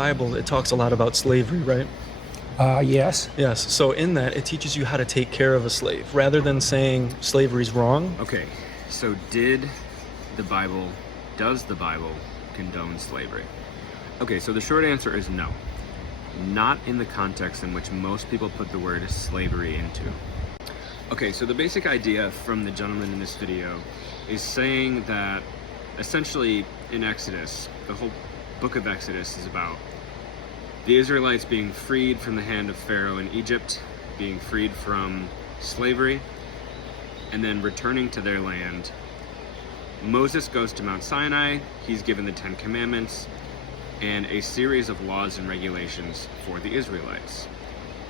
Bible, it talks a lot about slavery, right? Yes. Yes. So in that, it teaches you how to take care of a slave, rather than saying slavery's wrong. Okay, so does the Bible condone slavery? Okay, so the short answer is no. Not in the context in which most people put the word slavery into. Okay, so the basic idea from the gentleman in this video is saying that essentially in Exodus, the whole book of Exodus is about the Israelites being freed from the hand of Pharaoh in Egypt, being freed from slavery, and then returning to their land. Moses goes to Mount Sinai, he's given the 10 Commandments, and a series of laws and regulations for the Israelites.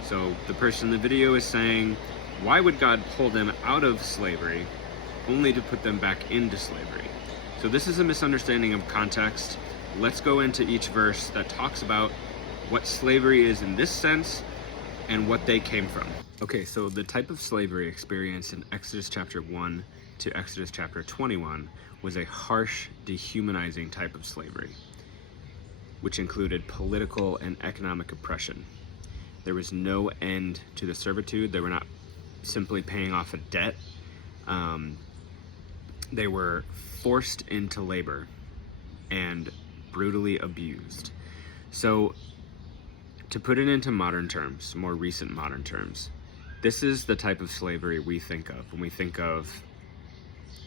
So the person in the video is saying, why would God pull them out of slavery only to put them back into slavery? So this is a misunderstanding of context. Let's go into each verse that talks about what slavery is in this sense and what they came from. Okay, so the type of slavery experienced in Exodus chapter 1 to Exodus chapter 21 was a harsh, dehumanizing type of slavery, which included political and economic oppression. There was no end to the servitude. They were not simply paying off a debt. They were forced into labor and brutally abused. So to put it into modern terms, more recent modern terms, this is the type of slavery we think of when we think of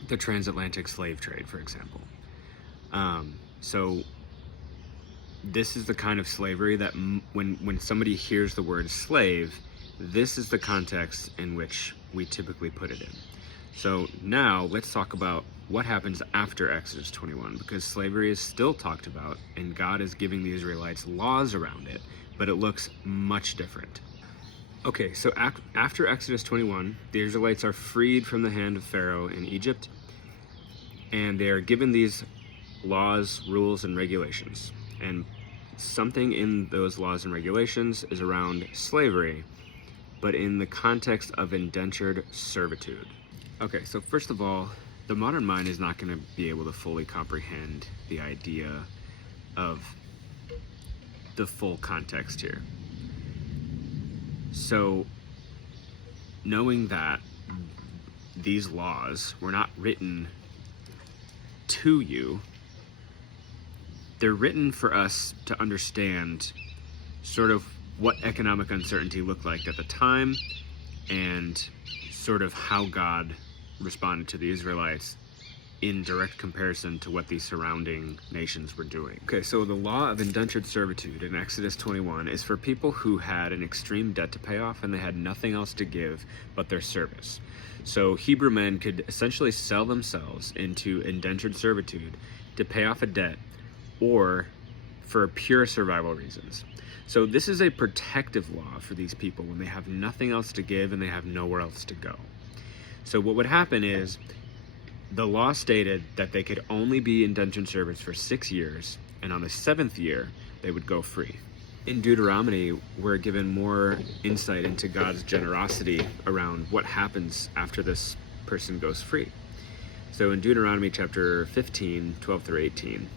the transatlantic slave trade, for example. So this is the kind of slavery that when somebody hears the word slave, this is the context in which we typically put it in. So now let's talk about what happens after Exodus 21, because slavery is still talked about and God is giving the Israelites laws around it, but it looks much different. Okay, so after Exodus 21, the Israelites are freed from the hand of Pharaoh in Egypt, and they are given these laws, rules, and regulations. And something in those laws and regulations is around slavery, but in the context of indentured servitude. Okay, so first of all, the modern mind is not going to be able to fully comprehend the idea of the full context here. So, knowing that these laws were not written to you, they're written for us to understand sort of what economic uncertainty looked like at the time and sort of how God responded to the Israelites in direct comparison to what the surrounding nations were doing. Okay, so the law of indentured servitude in Exodus 21 is for people who had an extreme debt to pay off and they had nothing else to give but their service. So Hebrew men could essentially sell themselves into indentured servitude to pay off a debt or for pure survival reasons. So this is a protective law for these people when they have nothing else to give and they have nowhere else to go. So what would happen is the law stated that they could only be indentured servants for 6 years, and on the 7th year, they would go free. In Deuteronomy, we're given more insight into God's generosity around what happens after this person goes free. So in Deuteronomy chapter 15, 12 through 18,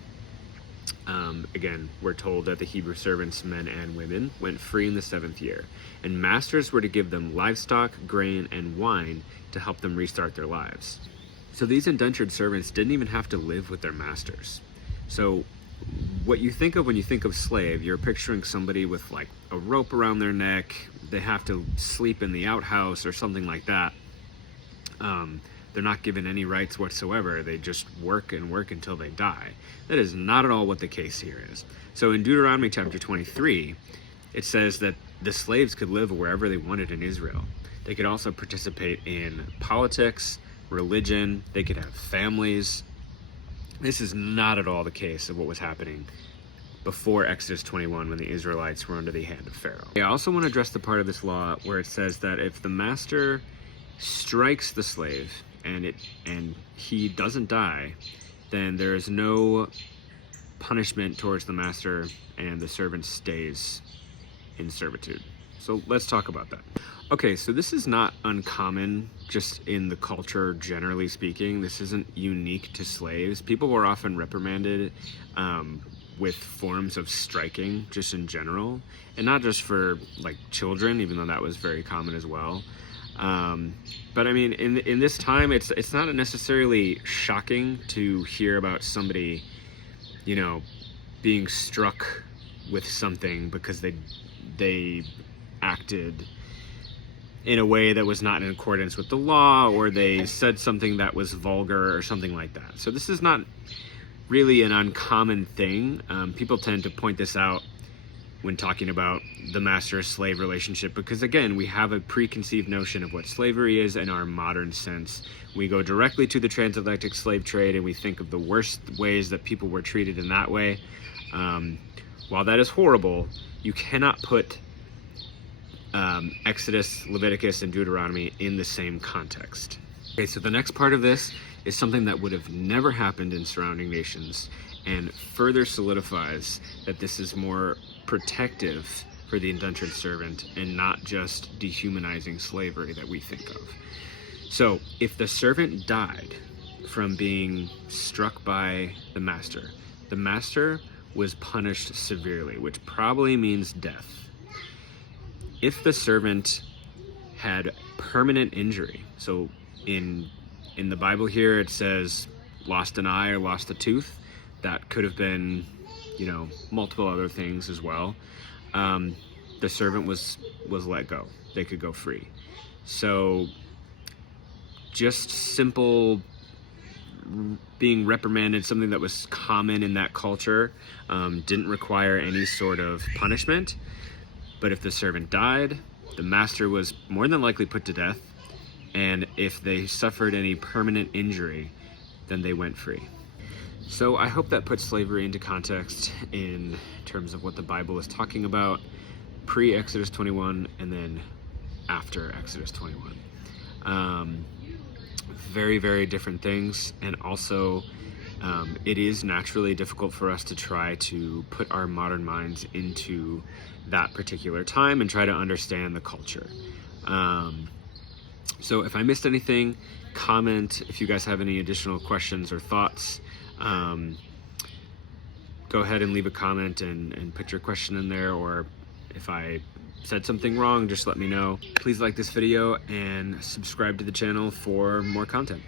again, we're told that the Hebrew servants, men and women, went free in the 7th year, and masters were to give them livestock, grain, and wine to help them restart their lives. So these indentured servants didn't even have to live with their masters. So what you think of when you think of slave, you're picturing somebody with like a rope around their neck. They have to sleep in the outhouse or something like that. They're not given any rights whatsoever. They just work and work until they die. That is not at all what the case here is. So in Deuteronomy chapter 23, it says that the slaves could live wherever they wanted in Israel. They could also participate in politics, religion, they could have families. This is not at all the case of what was happening before Exodus 21 when the Israelites were under the hand of Pharaoh. I also want to address the part of this law where it says that if the master strikes the slave and he doesn't die, then there is no punishment towards the master and the servant stays in servitude. So let's talk about that. Okay, so this is not uncommon just in the culture, generally speaking. This isn't unique to slaves. People were often reprimanded with forms of striking just in general, and not just for like children, even though that was very common as well. But I mean, in this time, it's not necessarily shocking to hear about somebody, you know, being struck with something because they acted in a way that was not in accordance with the law, or they said something that was vulgar or something like that. So this is not really an uncommon thing. People tend to point this out when talking about the master-slave relationship, because again, we have a preconceived notion of what slavery is in our modern sense. We go directly to the transatlantic slave trade and we think of the worst ways that people were treated in that way. While that is horrible, you cannot put Exodus, Leviticus, and Deuteronomy in the same context. Okay, so the next part of this is something that would have never happened in surrounding nations, and further solidifies that this is more protective for the indentured servant and not just dehumanizing slavery that we think of. So if the servant died from being struck by the master was punished severely, which probably means death. If the servant had permanent injury, so in the Bible here it says lost an eye or lost a tooth, that could have been, you know, multiple other things as well. The servant was let go. They could go free. So just simple being reprimanded, something that was common in that culture, didn't require any sort of punishment. But if the servant died, the master was more than likely put to death. And if they suffered any permanent injury, then they went free. So I hope that puts slavery into context in terms of what the Bible is talking about pre-Exodus 21 and then after Exodus 21. Very, very different things. And also, it is naturally difficult for us to try to put our modern minds into that particular time and try to understand the culture. So if I missed anything, comment. If you guys have any additional questions or thoughts, go ahead and leave a comment and put your question in there, or if I said something wrong, just let me know. Please like this video and subscribe to the channel for more content.